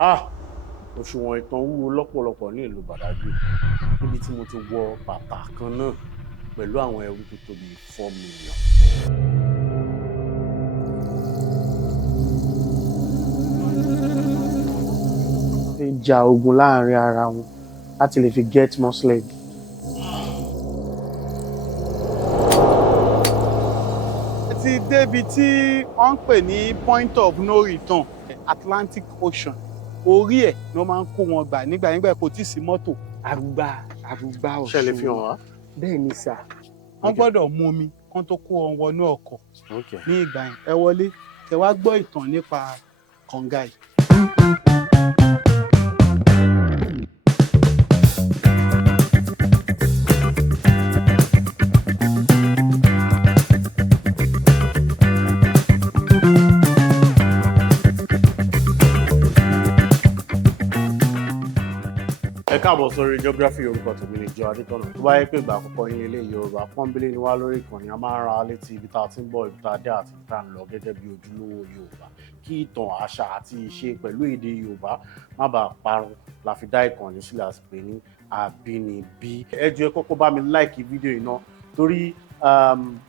òṣùwọ̀n ìtàn wúwo lọ́pọ̀lọpọ̀ ní ìlú Badagry níbi tí mo ti wọ bàtà kan náà pẹ̀lú àwọn ẹrú tó tóbi 4 million. Ṣe ja ogun láàrin ara wọn láti lè fi get muslim. Ti débi tí wọ́n ń pè ní point of no return Atlantic Ocean orí ẹ̀ ni wọ́n máa ń kó wọn gbà nígbà kò tí ì sí mọ́tò. Àrùgbá Ọ̀ṣun. Ṣé lè fi hàn wá? Bẹ́ẹ̀ ni sà. Wọ́n gbọ́dọ̀ mú omi kán tó kó wọn wọnú ọkọ̀ ní ìgbà yẹn. Ẹ wọlé kẹ́ wá gbọ́ ìtàn nípa kànga yìí. Ẹ káàbọ̀ sórí geography Yorùbá tòmí ní ìjọ Adétọ̀nà. Tó bá yẹ pé ìgbà àkọ́kọ́ yín ilé Yorùbá pọ́nbélé ni wá lórí ìkànnì, a máa ń ra létí ibi tá a ti ń bọ̀, ibi tá a dé àti ibi tá a ń lọ gẹ́gẹ́ bí ojúlówó Yorùbá. Kí ìtàn, àṣà àti ìṣe pẹ̀lú èdè Yorùbá má bàa parun la fi dá ìkànnì sílẹ̀ àti pè ní Abinibi. Ẹ jọ̀ọ́ ẹ kọ́kọ́ bá mi like fídíò yìí náà torí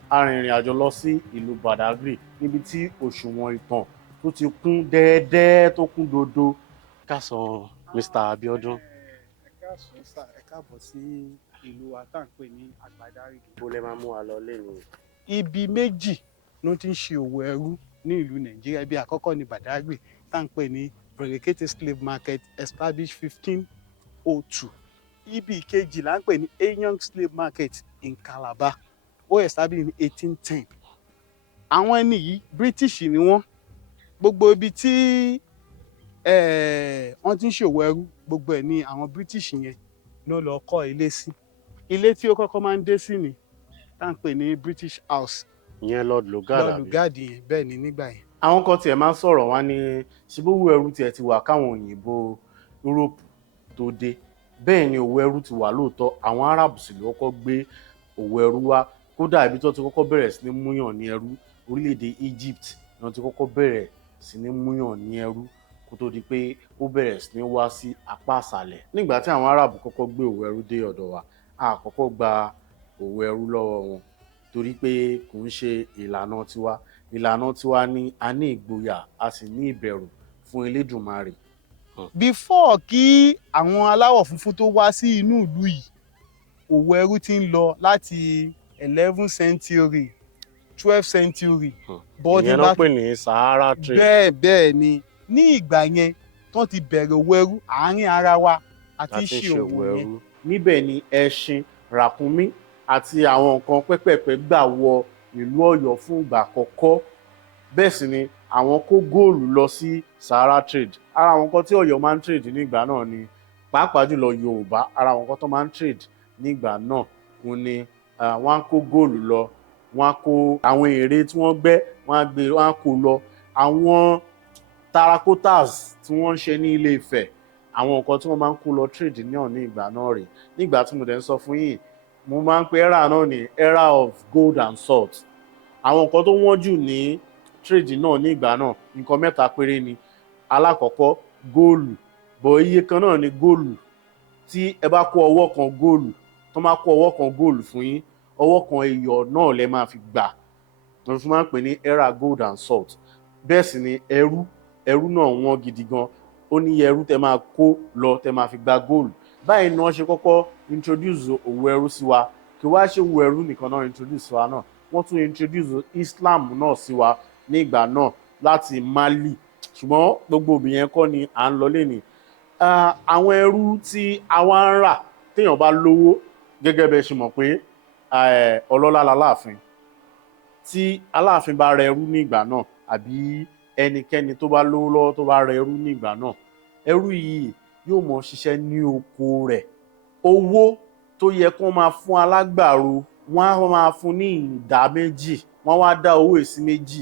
arìnrìn àjò lọ sí ìlú Badagry níbi tí òṣùwọ̀n ìtàn tó ti kún dẹ́ẹ́dẹ́ tó kún dodo. Ká sọ Mr. Abiodun. Ẹ káàbọ̀ sí ìlú wa tá à ń pè ní Badagry. Bó lẹ máa mú wa lọ lẹ́nu? Ibi méjì ló ti ń ṣe òwò ẹrú ní ìlú Nàìjíríà. Ibi àkọ́kọ́ ní Badagry tá à ń pè ní Brigade Slave Market established 1502. Ibi ìkejì là ń pè ní Young Slave Market in Calabar, ó established ní 1810. Àwọn ẹni yìí British ni wọ́n. Gbogbo ibi tí wọ́n ti ń ṣòwò ẹrú gbogbo ẹ̀ ní àwọn British yẹn ló lọ kọ́ ilé sí. Ilé tí ó kọ́kọ́ máa ń dé sí ni tá à ń pè ní British House. Ìyẹn Lord Lugard. Lord Lugard yẹn bẹ́ẹ̀ ni nígbà yẹn. Àwọn kan tiẹ̀ máa ń sọ̀rọ̀ wá ní ṣíbówó ẹrú tiẹ̀ ti wà káwọn òyìnbó Europe tó dé. Bẹ́ẹ̀ ni òwò ẹrú ti wà lóòótọ́. Àwọn Arab sì ló kọ́kọ́ gbé òwò ẹrú wá. Kódà ibi tó ti kọ́kọ́ bẹ̀rẹ̀ sí ní múyàn ní ẹrú, orílẹ̀-èdè Egypt ni wọ́n ti kọ́kọ́ bẹ̀rẹ̀ sí ní múyàn ní ẹrú kó tó di pé ó bẹ̀rẹ̀ sí ní wá sí apá àṣálẹ̀. Nígbà tí àwọn Arab kọ́kọ́ gbé òwò ẹrú dé ọ̀dọ̀ wa, a kọ́kọ́ gba òwò ẹrú lọ́wọ́ wọn torí pé kò ń ṣe ìlànà tiwa. Ìlànà tiwa ni a ní ìgboyà, a sì ní ìbẹ̀rù fún Elédùmarè. Before kí àwọn aláwọ̀ funfun tó wá sí inú ìlú yìí, òwò ẹrú ti ń lọ láti 11th century 12th century. Ìyẹn náà pè ní Sahara trade. Bẹ́ẹ̀ ni ní ìgbà yẹn tó ti bẹ̀rẹ̀ òwò ẹrú àárín ara wa àti ṣe òwò yẹn. Níbẹ̀ ni ẹṣin, ràkúnmí àti àwọn nǹkan pẹ́pẹ̀pẹ́ gbà wọ ìlú Ọ̀yọ́ fún ìgbà àkọ́kọ́. Bẹ́ẹ̀ sì ni àwọn kó góòlù lọ sí Sahara trade. Ara àwọn nǹkan tí Ọ̀yọ́ máa ń trade nígbà náà ni pàápàá jùlọ Yorùbá. Ara àwọn nǹkan tó máa ń trade nígbà náà òun ni wọ́n á kó góòlù lọ, wọ́n á kó àwọn ère tí wọ́n gbẹ́, wọ́n á kó lọ. Àwọn terracottas tí wọ́n ń ṣe ní Ilé Ifẹ̀, àwọn nǹkan tí wọ́n máa ń kó lọ trade náà ní ìgbà náà rèé. Nígbà tí mo dẹ̀ ń sọ fún yín, mo máa ń pe era náà ní era of gold and salt. Àwọn nǹkan tó wọ́n jù ní trade náà ní ìgbà náà nǹkan mẹ́ta péré ni. Alákọ̀ọ́kọ́ góòlù, bọ̀ iye kan náà ni góòlù. Tí ẹ bá kó ọwọ́ kan góòlù, tó máa kó ọwọ́ kan góòlù fún yín, ọwọ́ kan iyọ̀ náà lẹ máa fi gbà. Wọ́n fi máa ń pè ní era gold and salt. Bẹ́ẹ̀ sì ni ẹrú náà wọ́n gidi gan. Ó ní ẹrú tẹ máa kó lọ tẹ máa fi gba góòlù. Báyìí ni wọ́n ṣe kọ́kọ́ introduce òwò ẹrú sí wa. Kí wá ṣe òwò ẹrú nìkan náà introduce sí wa náà, wọ́n tún introduce Islam náà sí wa ní ìgbà náà láti Mali. Ṣùgbọ́n gbogbo obìnrin kọ́ ni à ń lọ lénìí. Àwọn ẹrú tí a wá ń rà téèyàn bá lówó, gẹ́gẹ́ bẹ́ẹ̀ ṣe mọ̀ pé ọlọ́lá l'Aláàfin. Tí Aláàfin bá ra ẹrú ní ìgbà náà àbí ẹnikẹ́ni tó bá lówó lọ́wọ́ tó bá ra ẹrú ní ìgbà náà, ẹrú yìí yóò mọ ṣiṣẹ́ ní oko rẹ̀. Owó tó yẹ kó máa fún alágbàro wọ́n á máa fún ní ìdá méjì, wọ́n wá dá owó èsì méjì.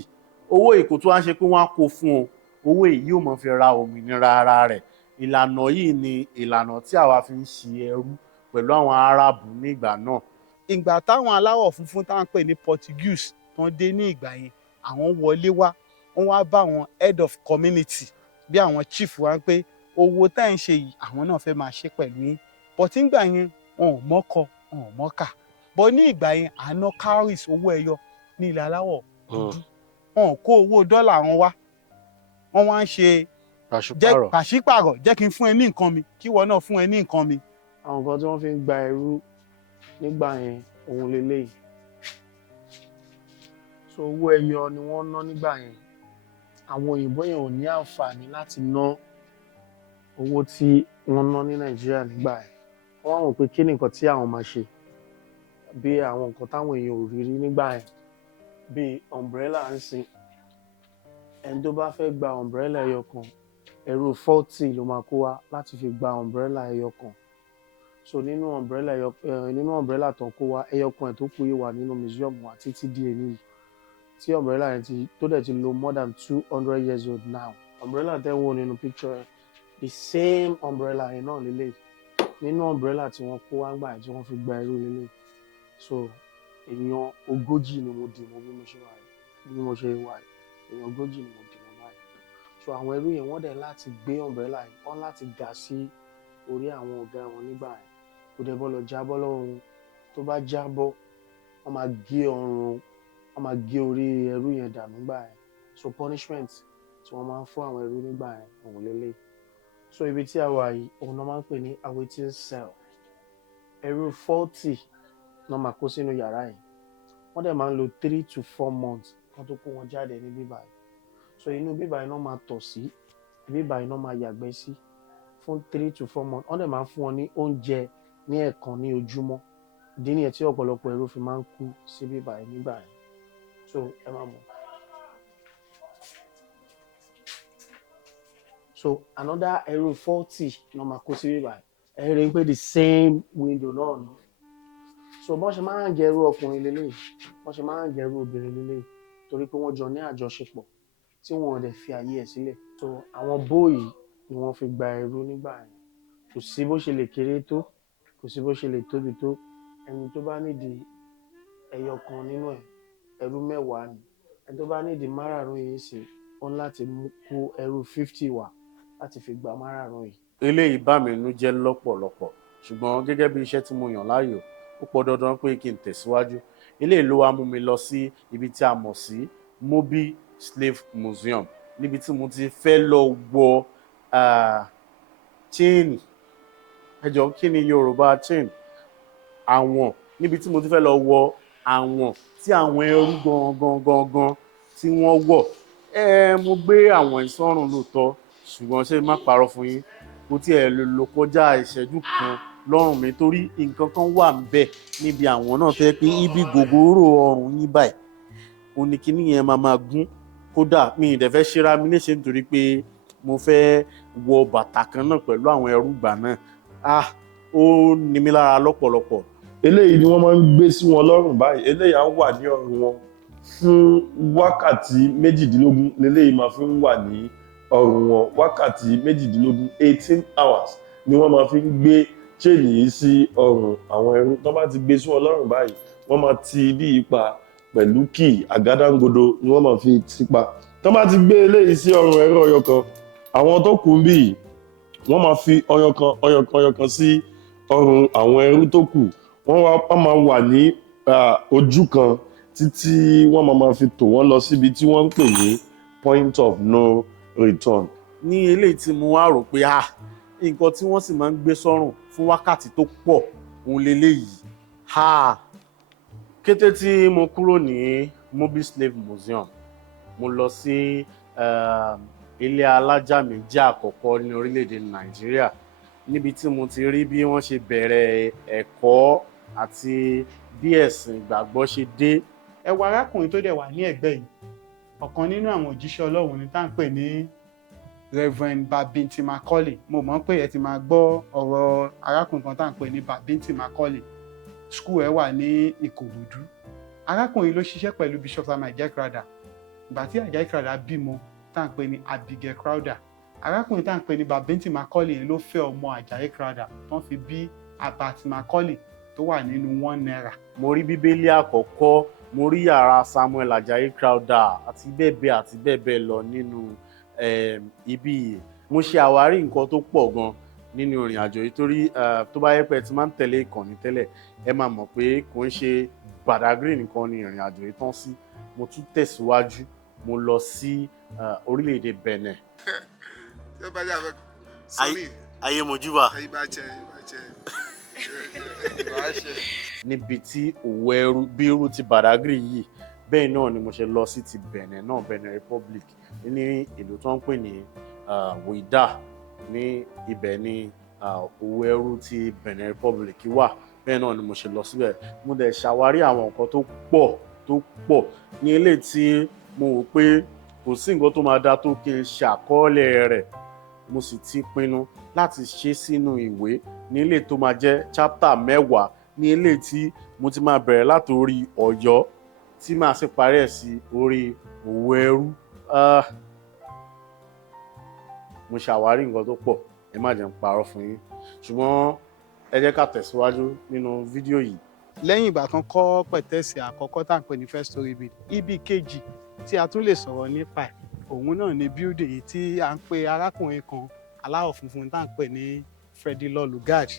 Owó èkó tó wá ń ṣe pé wọ́n á kó fún o, owó èyí yóò mọ̀ fi ra òmìnira ara rẹ̀. Ìlànà yìí ni ìlànà tí àwa fi ń ṣe ẹrú pẹ̀lú àwọn Árábù ní ìgbà náà. Ìgbà táwọn aláwọ̀ funfun tá à ń pè ní Portuguese tán dé ní ìgbà yẹn, àwọn wọlé wá, wọ́n wá bá àwọn head of community bí àwọn chief wa pé owó tá ń ṣe yìí àwọn náà fẹ́ máa ṣe pẹ̀lú yín but nígbà yẹn wọn ò mọ́kọ wọn ò mọ́kà but ní ìgbà yẹn àná cowries owó ẹyọ ní ilẹ̀ aláwọ̀ dúdú wọn ò kó owó dọ́là wọn wá wọ́n wá ń ṣe pàṣípàrọ̀ jẹ́ kí n fún ẹ ní nǹkan mi kí ìwọ náà fún ẹ ní nǹkan mi. àwọn nǹkan tí wọ́n fi ń gba ẹrú nígbà yẹn òun leléyìí so owó ẹyọ ni wọ́n ná nígbà yẹn àwọn òyìnbó yẹn ò ní àǹfààní láti ná owó tí wọ́n ná ní Nàìjíríà nígbà yẹn wọ́n wá wò pé kí ni nǹkan tí àwọn máa ṣe bí àwọn nǹkan táwọn èèyàn ò rí rí nígbà yẹn bí umbrella ń sìn ẹni tó bá fẹ́ gba umbrella ẹyọ kan ẹrú 40 ló máa kó wá láti fi gba umbrella ẹyọ kan so nínú umbrella tó kó wá ẹyọ kan ẹ̀ tó kù yìí wà nínú museum wa títí di èní yìí tí umbrella yẹn tó dẹ̀ ti lo more than 200 years old now umbrella tẹ́ ń wò nínú picture the same umbrella yẹn náà lélẹ̀ nínú umbrella tí wọ́n kó wá gbà tí wọ́n fi gba ẹrú lélẹ̀ so èèyàn 40 ni mo dì mọ́ bí mo ṣe wà èèyàn 40 ni mo dì mọ́ báyìí so àwọn ẹrú yẹn wọ́n dẹ̀ láti gbé umbrella yẹn wọ́n láti gà sí orí àwọn ọ̀gá wọn nígbà yẹn kò dẹ̀ bọ́lọ̀ jábọ́ lọ́rùn tó bá jábọ́ wọ́n máa gé ọrùn wọ́n máa gé orí ẹrú yẹn dànù nígbà yẹn so punishment tí wọ́n máa ń fún àwọn ẹrú nígbà yẹn òun lélẹ̀ so ibi tí a wà yìí òun náà máa ń pè ní awaiting cell ẹrú 40 náà máa kó sínú yàrá yìí wọ́n dẹ̀ máa ń lo 3 to 4 months kan tó kó wọn jáde ní bíbá yìí so inú bíbá yìí náà máa tọ̀ sí bíbá yìí náà máa yàgbẹ́ sí fún 3 to 4 months wọ́n dẹ̀ máa ń fún wọn ní oúnjẹ ní ẹ̀ẹ̀kan ní ojúmọ́ ìdí nìyẹn tí ọ̀pọ̀lọpọ̀ ẹrú fi máa ń kú sí bíbá yìí nígbà yẹn so ẹ máa mọ̀ so another ẹrú 40 náà máa kó sí bíbá yìí ẹ rí i pé the same window náà ni so bọ́n ṣe máa ń gẹrú ọkùnrin lélẹ́yìí bọ́n ṣe máa ń gẹrú obìnrin lélẹ́yìí torí pé wọ́n jọ ní àjọṣepọ̀ tí wọn ò dẹ̀ fi àyè ẹ̀ sílẹ̀ so àwọn bóyìí ni wọ́n fi gba ẹrú nígbà yẹn kò sí bó ṣe lè kéré tó kò sí bó ṣe lè tóbi tó ẹni tó bá nídìí ẹyọ kan nínú ẹ̀ ẹrú 10 ni ẹni tó bá nídìí márààrún yìí sí ó ń láti kó ẹrú 50 wá láti fi gba márààrún yìí. eléyìí bà mí nínú jẹ́ lọ́pọ̀lọpọ̀ ṣùgbọ́n gẹ́gẹ́ bí iṣẹ́ tí mo yàn láàyò ó pọ̀ dandan pé kí n tẹ̀síwájú eléyìí ló wá mú mi lọ sí ibi tí a mọ̀ sí Mobile Slave Museum níbi tí mo ti fẹ́ lọ wọ chain ẹjọ́ kí ni Yorùbá chain àwọn níbi tí mo ti fẹ́ lọ wọ àwọn tí àwọn ẹrú gangan tí wọ́n wọ̀ mo gbé àwọn ìsọ̀rùn lóòótọ́ ṣùgbọ́n ṣé má parọ́ fún yín kò tiẹ̀ lò kọjá ìṣẹ́jú kan lọ́rùn mi torí nǹkan kan wà ńbẹ̀ níbi àwọn náà tẹ́ pé ibi gògóró ọrùn yín báyìí oníkíní yẹn máa gún kódà mi ì dẹ̀ fẹ́ ṣera mi léṣe nítorí pé mo fẹ́ wọ bàtà kan náà pẹ̀lú àwọn ẹrú gbà náà ó ní mi lára lọ́pọ̀lọpọ̀. eléyìí ni wọ́n máa ń gbé sí wọn lọ́rùn báyìí eléyìí á wà ní ọrùn wọn fún wákàtí 18 leléyìí máa fi ń wà ní ọrùn wọn wákàtí 18 18 hours ni wọ́n máa fi ń gbé chain yìí sí ọrùn àwọn ẹrú tó bá ti gbé sí wọn lọ́rùn báyìí wọ́n máa ti bí ipa pẹ̀lú kì àgádágodo ni wọ́n máa fi ti pa tó bá ti gbé eléyìí sí ọrùn ẹrú ọyọ kan àwọn tó kù ń bì wọ́n máa fi ọyọ kan sí ọrùn àwọn ẹrú tó kù wọ́n máa wà ní ojú kan títí wọ́n máa fi tò wọ́n lọ síbi tí wọ́n ń pè ní point of no return. ní eléyìí tí mo wá rò pé nǹkan tí wọ́n sì máa ń gbé sọ́rùn fún wákàtí tó pọ̀ òun leléyìí kété tí mo kúrò ní Mobile Slave Museum mo lọ sí ilé alájà méjì àkọ́kọ́ ní orílẹ̀-èdè Nàìjíríà níbi tí mo ti rí bí wọ́n ṣe bẹ̀rẹ̀ ẹ̀kọ́ àti bí ẹ̀sìn ìgbàgbọ́ ṣe dé. ẹ wo arákùnrin tó dẹ̀ wà ní ẹ̀gbẹ́ yìí ọ̀kan nínú àwọn òjíṣẹ́ Ọlọ́run ní tá à ń pè ní Reverend Babinti Macaulay mo mọ̀ pé ẹ ti máa gbọ́ ọ̀rọ̀ arákùnrin kan tá à ń pè ní Babinti Macaulay school ẹ wà ní Ìkòròdú arákùnrin ló ṣiṣẹ́ pẹ̀lú Bishop Sam Ajayi Crowther ìgbà tí Ajayi Crowther bímọ tá à ń pè ní Abigail Crowther arákùnrin tá à ń pè ní Babinti Macaulay ló fẹ́ ọmọ Ajayi Crowther tó ń fi bí Abat Macaulay tó wà nínú 1 naira. mo rí bíbélì àkọ́kọ́ mo rí yàrá Samuel Ajayi Crowther àti bẹ́ẹ̀ bẹ́ẹ̀ lọ nínú ibi yìí mo ṣe àwárí nǹkan tó pọ̀ gan nínú ìrìn àjò yìí torí tó bá yẹ pé ẹ ti máa ń tẹ̀lé ìkànnì tẹ́lẹ̀ ẹ máa mọ̀ pé kò ń ṣe Badagry nìkan ni ìrìn àjò yìí tán sí. Mo tún tẹ̀síwájú mo lọ sí orílẹ̀-èdè Benin. ayé mojúbà níbi tí òwò ẹrú bí irú ti Badagry yìí bẹ́ẹ̀ náà ni mo ṣe lọ sí ti Benin náà, Benin Republic ní ìlú tó ń pè ní Wida. Ní ibẹ̀ ni òwò ẹrú ti Benin Republic wà, bẹ́ẹ̀ náà ni mo ṣe lọ síbẹ̀. Mo dẹ̀ ṣàwárí àwọn nǹkan tó pọ̀ ní eléyìí tí mo wò pé kò sí nǹkan tó máa dá tó kí n ṣàkọọ́lẹ̀ rẹ̀. Mo sì ti pinnu láti ṣe sínú ìwé ní eléyìí tó máa jẹ́ chapter 10 ní eléyìí tí mo ti máa bẹ̀rẹ̀ láti orí Ọ̀yọ́ tí màá sì parí ẹ̀ sí orí òwò ẹrú. Mo ṣàwárí nǹkan tó pọ̀, ẹ má jẹ́ n parọ́ fún yín, ṣùgbọ́n ẹ jẹ́ ká tẹ̀síwájú nínú fídíò yìí. lẹ́yìn ìgbà kan kọ́ pẹ̀tẹ́sì àkọ́kọ́ tá à ń pè ní first story build, ibi kejì tí a tún lè sọ̀rọ̀ nípa ẹ̀ òun náà ni building yìí tí à ń pe arákùnrin kan aláwọ̀ funfun tá à ń pè ní Freddy Lugard.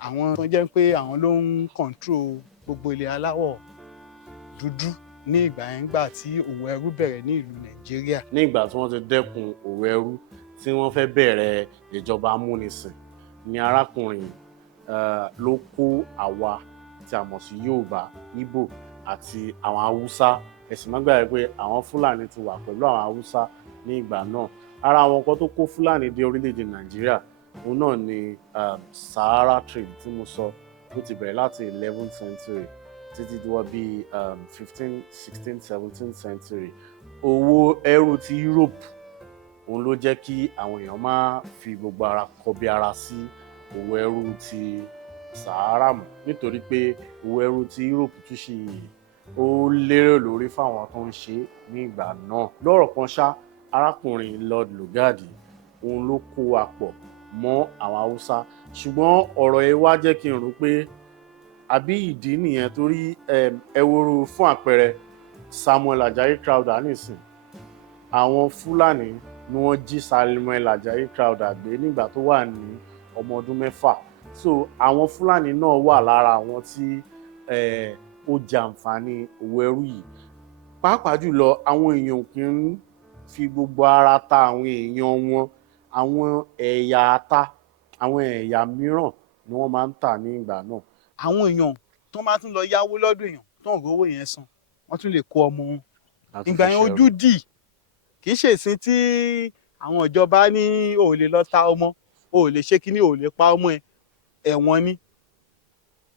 Àwọn tó jẹ́ pé àwọn ló ń control gbogbo ilẹ̀ aláwọ̀ dúdú ní ìgbà yẹn gbà tí òwò ẹrú bẹ̀rẹ̀ ní ìlú Nàìjíríà. Ní ìgbà tí wọ́n ti dẹ́kun òwò ẹrú tí wọ́n fẹ́ bẹ̀rẹ̀ ìjọba amúnisìn ni arákùnrin ló kó àwa tí a mọ̀ sí Yorùbá, Ìgbò àti àwọn Haúsá. Ẹ̀sìn má gbàgbé pé àwọn Fúlàní ti wà pẹ̀lú àwọn Haúsá ní ìgbà náà. Ara àwọn nǹkan tó kó Fúlàní dé orílẹ̀-èdè Nàìjíríà òun náà ni Sahara trade tí mo sọ tó ti bẹ̀rẹ̀ láti 11th century títí wọ bí 15th, 16th, 17th century. Owó ẹrú ti Europe òun ló jẹ́ kí àwọn èèyàn máa fi gbogbo ara kọbi ara sí owó ẹrú ti Sahara mọ́, nítorí pé owó ẹrú ti Europe tún ṣe ó lérè lórí fáwọn tó ń ṣe ní ìgbà náà. Lọ́rọ̀ kan ṣá, arákùnrin Lugard òun ló kó wa pọ̀ mọ́ àwọn Haúsá, ṣùgbọ́n ọ̀rọ̀ ẹ wá jẹ́ kí n rò pé àbí ìdí nìyẹn torí ẹwúrú fún àpẹẹrẹ Samuel Ajayi Crowther nìsín. Àwọn Fúlàní ni wọ́n jí Samuel Ajayi Crowther gbé nígbà tó wà ní ọmọ ọdún 4. So àwọn Fúlàní náà wà lára àwọn tí ó jàǹfààní òwò ẹrú yìí. Pàápàá jùlọ àwọn èèyàn kì í fi gbogbo ara ta àwọn èèyàn wọn. Àwọn ẹ̀yà ata, àwọn ẹ̀yà mìíràn ni wọ́n máa ń tà ní ìgbà náà. Àwọn èèyàn tó máa tún lọ yáwó lọ́dọ̀ èèyàn tó ń rówó yẹn san, wọ́n tún lè kó ọmọ wọn. Ìgbà yẹn ojú dì, kì í ṣe ìsìn tí àwọn ìjọba ní o ò lè lọ ta ọmọ, o ò lè ṣe kíní, o ò lè pa ọmọ ẹ, ẹ̀wọ̀n ni.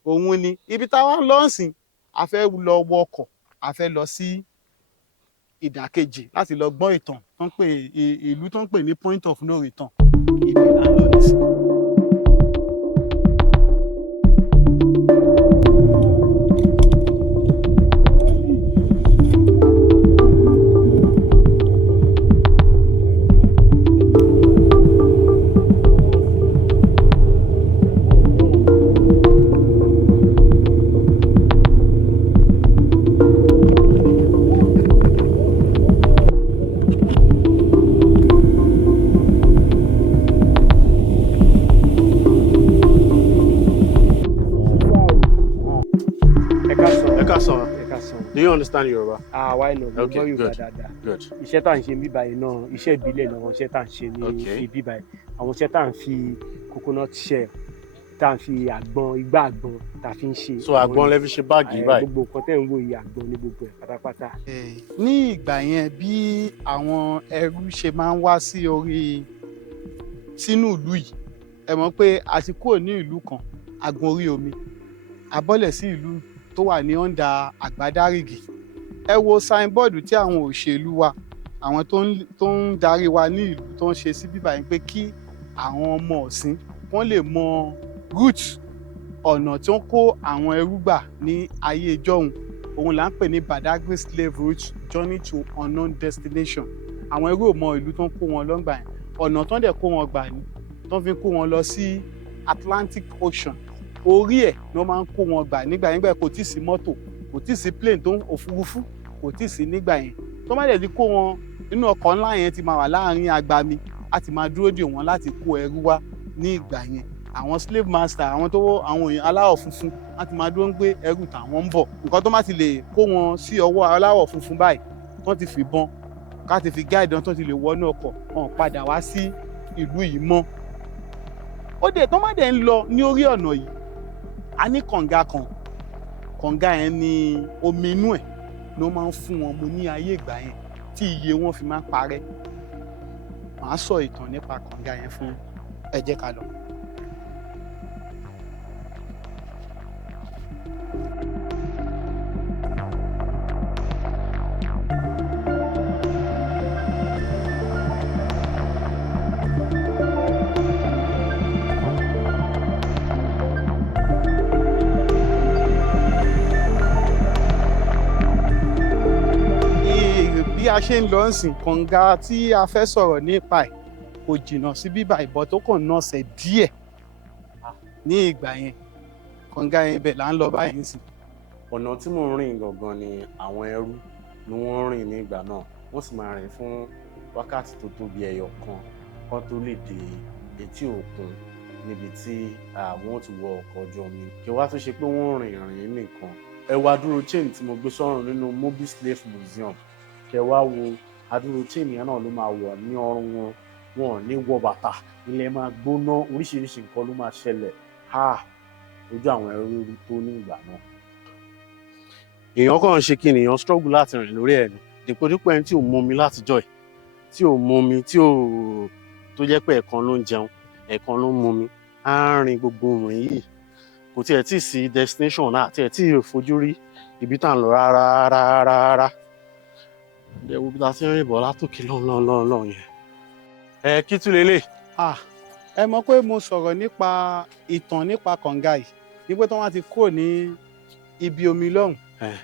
Òun ni ibi táwa ń lọ sìn, a fẹ́ lọ wọ ọkọ̀, a fẹ́ lọ sí ìdàkejì láti lọ gbọ́ ìtàn tó ń pè ìlú tó ń pè ní point of no return. Ibẹ̀ là ń lọ nísìn. Do you understand Yoruba? Why not? Okay, good. Good. Iṣẹ́ tá à ń ṣe níbí báyìí náà, iṣẹ́ ìbílẹ̀ náà, iṣẹ́ tá à ń ṣe ní ibí báyìí. Àwọn iṣẹ́ tá à ń fi coconut shell, tá à ń fi àgbọn, igbá àgbọn tá a fi ń ṣe. So àgbọn lẹ fi ṣe báàgì báyìí. Gbogbo nǹkan tẹ́ ń wò yìí àgbọn ní gbogbo ẹ̀ pátápátá. Ní ìgbà yẹn bí àwọn ẹrú ṣe máa ń wá sí sínú ìlú yìí, ẹ mọ̀ pé a ti kúrò ní ìlú kan, agun orí omi, a bọ́lẹ̀ sí ìlú tó wà ní ọ̀ndà Àgbádárìgì. Ẹ wo signboard tí àwọn òṣèlú wa, àwọn tó ń darí wa ní ìlú tó ń ṣe sí bíbá yẹn pé kí àwọn ọmọ ọ̀sìn wọ́n lè mọ route ọ̀nà tí wọ́n kó àwọn ẹrú gbà ní ayé ìjọ́un. Òun là ń pè ní Badagry slave route journey to unknown destination. Àwọn ẹrú ò mọ ìlú tó ń kó wọn lọ́ngbà yẹn. Ọ̀nà tó ń dẹ̀ kó wọn gbà ní tó ń fi kó wọn lọ sí Atlantic Ocean. Orí ẹ̀ ni wọ́n máa ń kó wọn gbà nígbà yẹn. Kò tí ì sí mọ́tò, kò tí ì sí plane tó ń òfurufú, kò tí ì sí nígbà yẹn. Tó má dẹ̀ ti kó wọn nínú ọkọ̀ ńlá yẹn ti máa wà láàárín agbami. a ti máa dúró dè wọ́n láti kó ẹrú wá ní ìgbà yẹn. Àwọn slave master àwọn èèyàn aláwọ̀ funfun wọ́n ti máa dúró ń gbé ẹrú tàwọn ń bọ̀. Nǹkan tó má ti lè kó wọn sí ọwọ́ aláwọ̀ funfun báyìí tó ti fìbọn ká ti fi gáàdì tó ti lè wọnú ọkọ̀ wọn padà wá sí ìlú yìí mọ́. Ó dé tó má dẹ̀ ń lọ ní orí ọ̀nà yìí a ní kànga kan, kànga yẹn ni omi inú ẹ̀ ló máa ń fún wọn mu ní ayé ìgbà yẹn tí iye wọn fi máa ń parẹ́. Màá sọ ìtàn nípa kànga yẹn fún ẹ jẹ́ ká lọ. Bí a ṣe ń lọ nsìn kànga tí a fẹ́ sọ̀rọ̀ nípa ẹ̀ kò jìnnà sí bíbá ìbọn tó kàn nọ̀sẹ̀ díẹ̀ ní ìgbà yẹn kànga yẹn ibẹ̀ là ń lọ báyìí nsìn. Ọ̀nà tí mò ń rìn gangan ni àwọn ẹrú ni wọ́n rìn ní ìgbà náà, wọ́n sì máa rìn fún wákàtí tó tó bí ẹyọ kan tó lè dé etí òkun níbi tí wọ́n ti wọ ọkọ̀ ojú omi. Kí wá tó ṣe pé wọ́n rìn nìkan. Ẹ wá dúró chain tí mo gbé sọ́rùn nínú mobile slave museum. Kẹ wá wo adúró chain yẹn náà ló máa wọ̀ ní ọrùn wọn ò ní wọ bàtà, ilẹ̀ máa gbóná, oríṣiríṣi nǹkan ló máa ṣẹlẹ̀. Ojú àwọn ẹrú rí tó ní ìgbà náà. Èèyàn kàn ń ṣe kí èèyàn struggle láti rìn lórí ẹ̀ ní dípòdípò ẹni tí ò mọ omi látijọ́ ẹ̀, tí ò mọ omi tó jẹ́ pé ẹ̀kan ló ń jẹun ẹ̀kan ló ń mu omi, á rìn gbogbo ìrìn yìí kò tiẹ̀ tí ì sí destination náà, tiẹ̀ tí ì fojú rí ibi tá à ń lọ rárá. Ẹ wo bí ta ti ń rìn bọ̀ látòkè lọ́nà yẹn. Kí tún lélẹ̀? Ẹ mọ̀ pé mo sọ̀rọ̀ nípa ìtàn nípa kànga yìí ní pé tí wọ́n ti kúrò ní ibi omi lọ́hùn.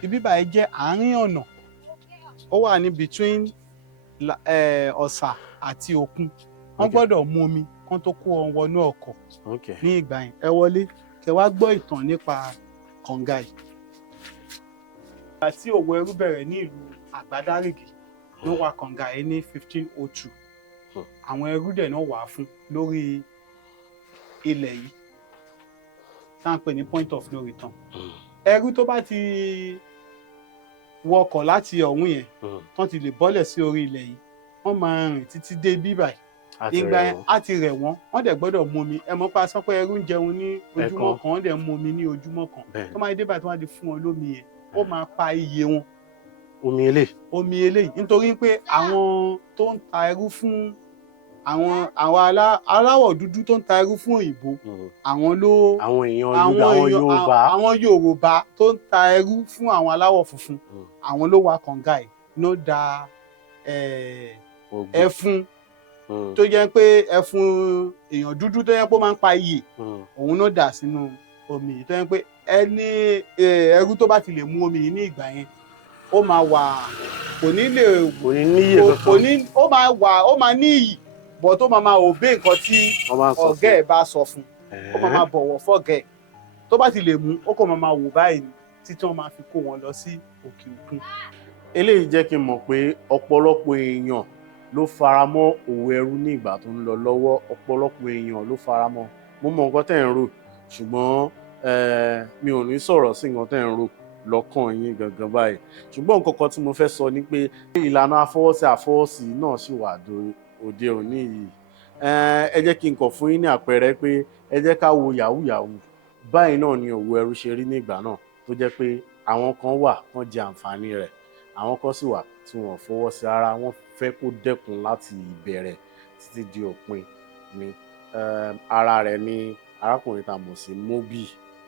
Ibi báyìí jẹ́ àárín ọ̀nà, ó wà ní between ọ̀sà àti òkun. Wọ́n gbọ́dọ̀ mu omi kán tó kó wọn wọnú ọkọ̀ ní ìgbà yẹn. Ẹ wọlé kẹ wá gbọ́ ìtàn nípa kànga yìí. Ìgbà tí òwò ẹrú bẹ̀rẹ̀ ní ìlú Badagry ló wà kànga yìí ní 1502. Àwọn ẹrú dẹ̀ náà wà fún lórí ilẹ̀ yìí tá à ń pè ní point of no return. Ẹrú tó bá ti wọkọ̀ láti ọ̀hún yẹn tán ti lè bọ́lẹ̀ sí orí ilẹ̀ yìí wọ́n máa rìn títí dé bíbáyìí. Ìgbà yẹn á ti rẹ̀ wọ́n dẹ̀ gbọ́dọ̀ mu omi. Ẹ mọ̀ pé a sọ pé ẹrú ń jẹun ní ojúmọ́ kan wọ́n dẹ̀ mu omi ní ojúmọ́ kan. Tó máa dé báyìí tó máa di fún wọn lómi yẹn ó máa pa iye wọn. Omi eléyìí nítorí pé àwọn tó ń ta ẹrú fún àwọn aláwọ̀ dúdú tó ń ta ẹrú fún òyìnbó àwọn Yorùbá tó ń ta ẹrú fún àwọn aláwọ̀ funfun àwọn ló wá kànga yìí ló da ẹfun tó jẹ́ pé ẹfun èèyàn dúdú tó jẹ́ pé ó máa ń pa iyè òun ló dà sínú omi yìí tó jẹ́ pé ẹni ẹrú tó bá ti lè mu omi yìí ní ìgbà yẹn ó máa wà kò ní ó máa ní iyì bọ̀ tó máa obey nǹkan tí ọ̀gá ẹ̀ bá sọ fún ó máa bọ̀wọ̀ fọ́gá ẹ̀ tó bá ti lè mú ó kàn máa wò báyìí títí wọ́n máa fi kó wọn lọ sí òkè òkun. Eléyìí jẹ́ kí n mọ̀ pé ọ̀pọ̀lọpọ̀ èèyàn ló faramọ́ òwò ẹrú ní ìgbà tó ń lọ lọ́wọ́, ọ̀pọ̀lọpọ̀ èèyàn ló faramọ́. Mo mọ nǹkan tẹ́ ń rò ṣùgbọ́n mi ò ní sọ̀rọ̀ sí nǹkan tẹ́ ń rò lọ́kàn yín gangan báyìí. Ṣùgbọ́n nǹkan kan tí mo fẹ́ sọ ni pé ìlànà àfọwọ́sí náà ṣì wà òde òní yìí. Ẹ jẹ́ kí n kàn fún yín ní àpẹẹrẹ pé ẹ jẹ́ ká wo yahoo. Báyìí náà ni òwò ẹrú ṣe rí ní ìgbà náà tó jẹ́ pé àwọn kan wà wọ́n jẹ àǹfààní rẹ̀, àwọn kan sì wà tí wọ́n fọwọ́ sí ara wọn fẹ́ kó dẹ́kun láti ìbẹ̀rẹ̀ títí di òpin ni. Ara rẹ̀ ni arákùnrin tá a mọ̀ sí Mobi.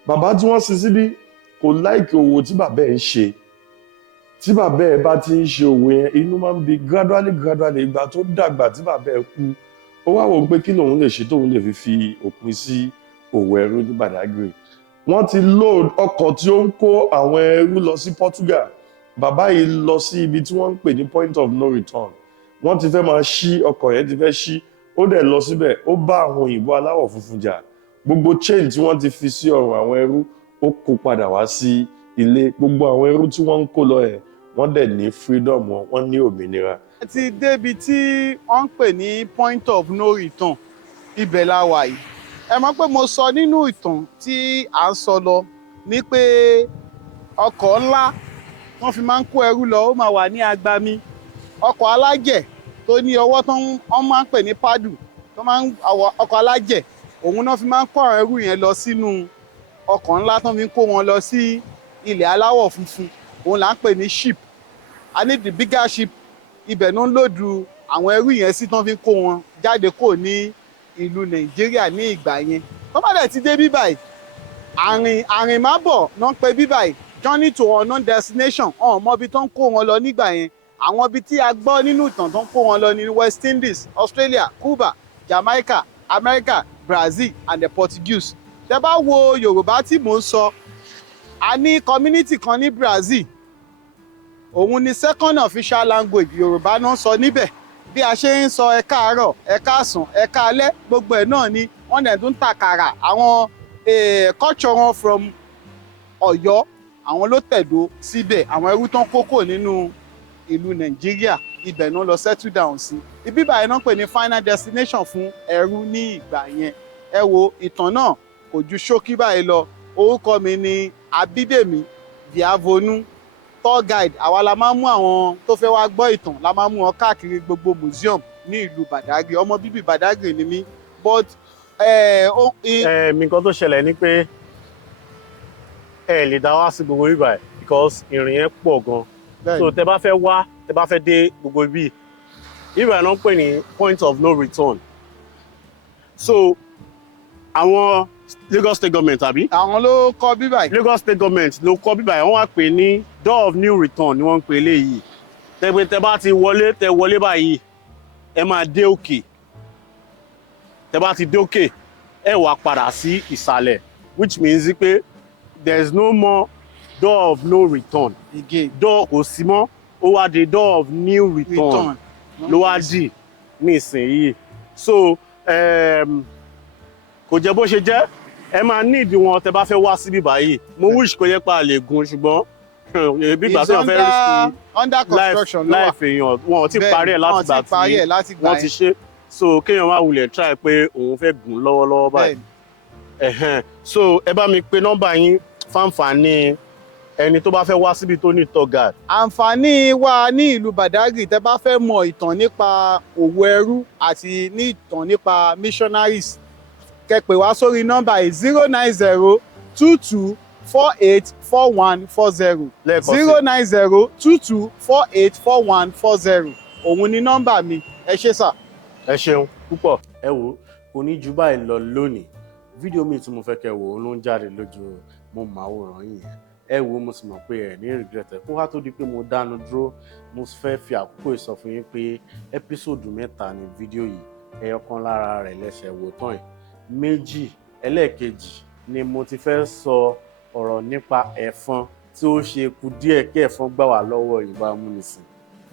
Bàbá tí wọ́n sin síbí kò láìkí owó tí bàbá ẹ̀ ń ṣe. Tí bàbá ẹ̀ bá ti ń ṣe òwò yẹn inú máa ń bi gradually ìgbà tó dàgbà tí bàbá ẹ̀ kú ó wá wò pé kí lòun lè ṣe tóun lè fi òpin sí òwò ẹrú ní Badagry. Wọ́n ti load ọkọ̀ tí ó ń kó àwọn ẹrú lọ sí Portugal. Bàbá yìí lọ sí ibi tí wọ́n ń pè ní point of no return. Wọ́n ti fẹ́ máa ṣí ọkọ̀ yẹn ti fẹ́ ṣí ó dẹ̀ lọ síbẹ̀ ó bá àwọn òyìnbó aláwọ̀ funfun jà. Gbogbo chain tí wọ́n ti fi sí ọrùn àwọn ẹrú ó kó padà wá sí ilé. Gbogbo àwọn ẹrú tí wọ́n ń kó lọ ẹ̀ wọ́n dẹ̀ ní freedom wọn ní òmìnira. ti débi tí wọ́n ń pè ní point of no return ibẹ̀ la wà yìí. Ẹ mọ̀ pé mo sọ nínú ìtàn tí à ń sọ lọ ní pé ọkọ̀ ńlá wọ́n fi máa ń kó ẹrú lọ ó máa wà ní agbami. Ọkọ̀ alájẹ̀ tó ní ọwọ́ tó wọ́n máa ń pè ní pádù tó máa ń ọkọ̀ alájẹ̀ òun náà fi máa ń kó àwọn ẹrú yẹn lọ sínú ọkọ̀ ńlá tó fi ń kó wọn lọ sí ilẹ̀ aláwọ̀ funfun òun là ń pè ní ship. I need the bigger ship. Ibẹ̀ ló ń lòdù àwọn ẹrú yẹn sí tó fi ń kó wọn jáde kò ní ìlú Nàìjíríà ní ìgbà yẹn. Tó bá dẹ̀ ti dé bíbáyìí àrìnmábọ̀ náà ń pe bíbáyìí journey to unknown destination ọ̀hún mọ́bi tó ń kó wọn lọ nígbà yẹn. Àwọn ibi tí a gbọ́ nínú ìtàn tó ń kó wọn lọ ní West Indies, Australia, Cuba, Jamaica, America, Brazil and the Portuguese. Tẹ́ bá wo Yorùbá tí mò ń sọ, a ní community kan ní Brazil. Òun ni second official language Yorùbá náà sọ níbẹ̀. Bí a ṣe ń sọ ẹ káàárọ̀, ẹ káàsán, ẹ káalẹ́, gbogbo ẹ̀ náà ni wọ́n dẹ̀ tún tàkàrà. Àwọn culture wọn from Ọ̀yọ́, àwọn ló tẹ̀dó síbẹ̀. Àwọn ẹrú tán kókò nínú ìlú Nàìjíríà, ibẹ̀ náà lọ settle down sí. Ibi báyìí náà pè ní final destination fún ẹrú ní ìgbà yẹn. Ẹ wo ìtàn náà kò ju ṣókí báyìí lọ. Orúkọ mi ni Abídèmí Bíavonú, tour guide. Àwa la máa ń mú àwọn tó fẹ́ wá gbọ́ ìtàn la máa ń mú wọn káàkiri gbogbo museum ní ìlú Badagry. Ọmọ bíbí Badagry ni mí, but nǹkan tó ṣẹlẹ̀ ni pé ẹ lè dá wá sí gbogbo ibà because ìrìn yẹn pọ̀ gan. So tẹ bá fẹ́ wá, tẹ bá fẹ́ dé gbogbo ibi, ibà náà ń pè ní point of no return. So àwọn Lagos State Government àbí? Àwọn ló kọ́ bíbáyìí. Lagos State Government ló kọ́ bíbáyìí, wọ́n wá pè ní door of new return ni wọ́n ń pè eléyìí. Tẹ bá ti wọlé, tẹ wọlé báyìí, ẹ máa dé òkè. Tẹ bá ti dé òkè, ẹ wá padà sí ìsàlẹ̀, which means pé there is no more door of no return. Again. Door kò sí mọ́, ó wá di door of new return ló wá dì ní ìsinyìí. So kò jẹ́ bó ṣe jẹ́, ẹ máa ní ìdí wọn tẹ bá fẹ́ wá síbí báyìí. Mo wish kó yẹ pa lè gun ṣùgbọ́n bí ìgbà tí wọ́n fẹ́ rí under construction life èèyàn wọn ò tí parí ẹ̀ láti gbà tí wọ́n ti ṣe. So kéèyàn wá wulẹ̀ try pé òun fẹ́ gùn lọ́wọ́lọ́wọ́ báyìí. So ẹ bá mi pe nọ́mbà yín fáǹfààní ẹni tó bá fẹ́ wá síbi tó ní tour guide. Àǹfààní wa ní ìlú Badagry tẹ́ bá fẹ́ mọ ìtàn nípa òwò ẹrú àti ní ìtàn nípa missionaries, kẹ́ pè wá sórí nọ́mbà yìí 09022484140 09022484140. Òun ni nọ́mbà mi. Ẹ ṣé sà. Ẹ ṣeun púpọ̀. Ẹ wò kò ní jù báyìí lọ lónìí. Fídíò mi tí mo fẹ́ kẹ́ wò ó ló ń jáde lójú mo máwòrán yìí yẹn. Ẹ wò mo sì mọ̀ pé ẹ ní regret ẹ. Kó wá tó di pé mo dánu dúró, mo fẹ́ fi àkókò ìsọfún yín pé ẹ́písòdù 3 ni fídíò yìí. Ẹyọ kan lára rẹ̀ lẹ́sẹ̀ wò tán ẹ̀. 2 ẹlẹ́ẹ̀kejì ni mo ti fẹ́ sọ ọ̀rọ̀ nípa ẹ̀fọn tí ó ṣe kù díẹ̀ kí ẹ̀fọn gbà wá lọ́wọ́ ìwà amúnisìn.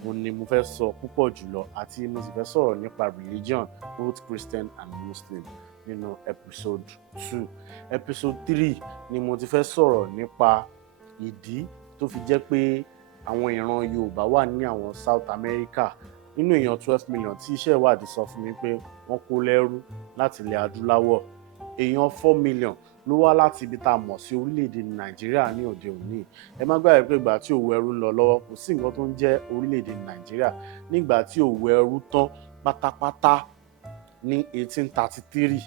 Mo ní mo fẹ́ sọ púpọ̀ jùlọ àti mo sì fẹ́ sọ̀rọ̀ nípa religion, both Christian and Muslim nínú episode 2. Episode 3 ni mo ti fẹ́ sọ̀rọ̀ nípa ìdí tó fi jẹ́ pé àwọn ìran Yorùbá wà ní àwọn South America nínú èèyàn 12 million tí iṣẹ́ ìwádìí sọ fún mi pé wọ́n kó lẹ́rú láti ilẹ̀ adúláwọ̀. Èèyàn 4 million ló wá láti ibi tá a mọ̀ sí orílẹ̀-èdè Nàìjíríà ní òde òní. Ẹ má gbàgbé pé ìgbà tí òwò ẹrú ń lọ lọ́wọ́ kò sí nǹkan tó ń jẹ́ orílẹ̀-èdè Nàìjíríà. Nígbà tí òwò ẹrú tán pátápátá ní 1833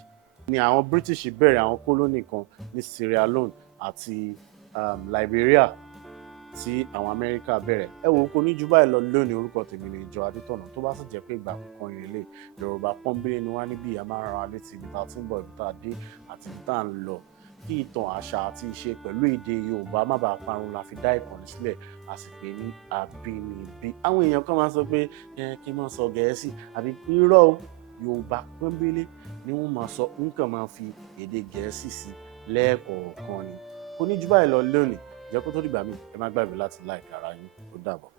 ni àwọn British bẹ̀rẹ̀ àwọn kólónì kan ní Sierra Leone àti Liberia tí àwọn Amẹ́ríkà bẹ̀rẹ̀. Ẹ wò kò ní jù báyìí lọ lónìí. Orúkọ tèmi ni Ìjọ Adétọ̀nà. Tó bá sì jẹ́ pé ìgbà kankan ìrẹ̀lẹ̀ Yorùbá pọ́nbélé ni wá níbí, a máa ń ran wa létí ibi tá a ti ń bọ̀, ibi tá a dé àti ibi tá a ń lọ. Kí ìtàn àṣà àti ìṣe pẹ̀lú èdè Yorùbá má bàa parun la fi dá ìkànnì sílẹ̀, a sì pè ní Abinibi. Àwọn èèyàn kan máa ń sọ pé kí n máa sọ Gẹ̀ẹ́sì àbí irọ́ Yorùbá pọ́nbélé ni wọ́n máa sọ, nǹkan máa fi èdè Gẹ̀ẹ́sì sí lẹ́ẹ̀kọ̀ọ̀kan ni. Kò ní jù báyìí lọ lónìí. Jẹ́ kó tó dìgbà míì, ẹ má gbàgbé láti like ara yín. Ó dàbọ̀.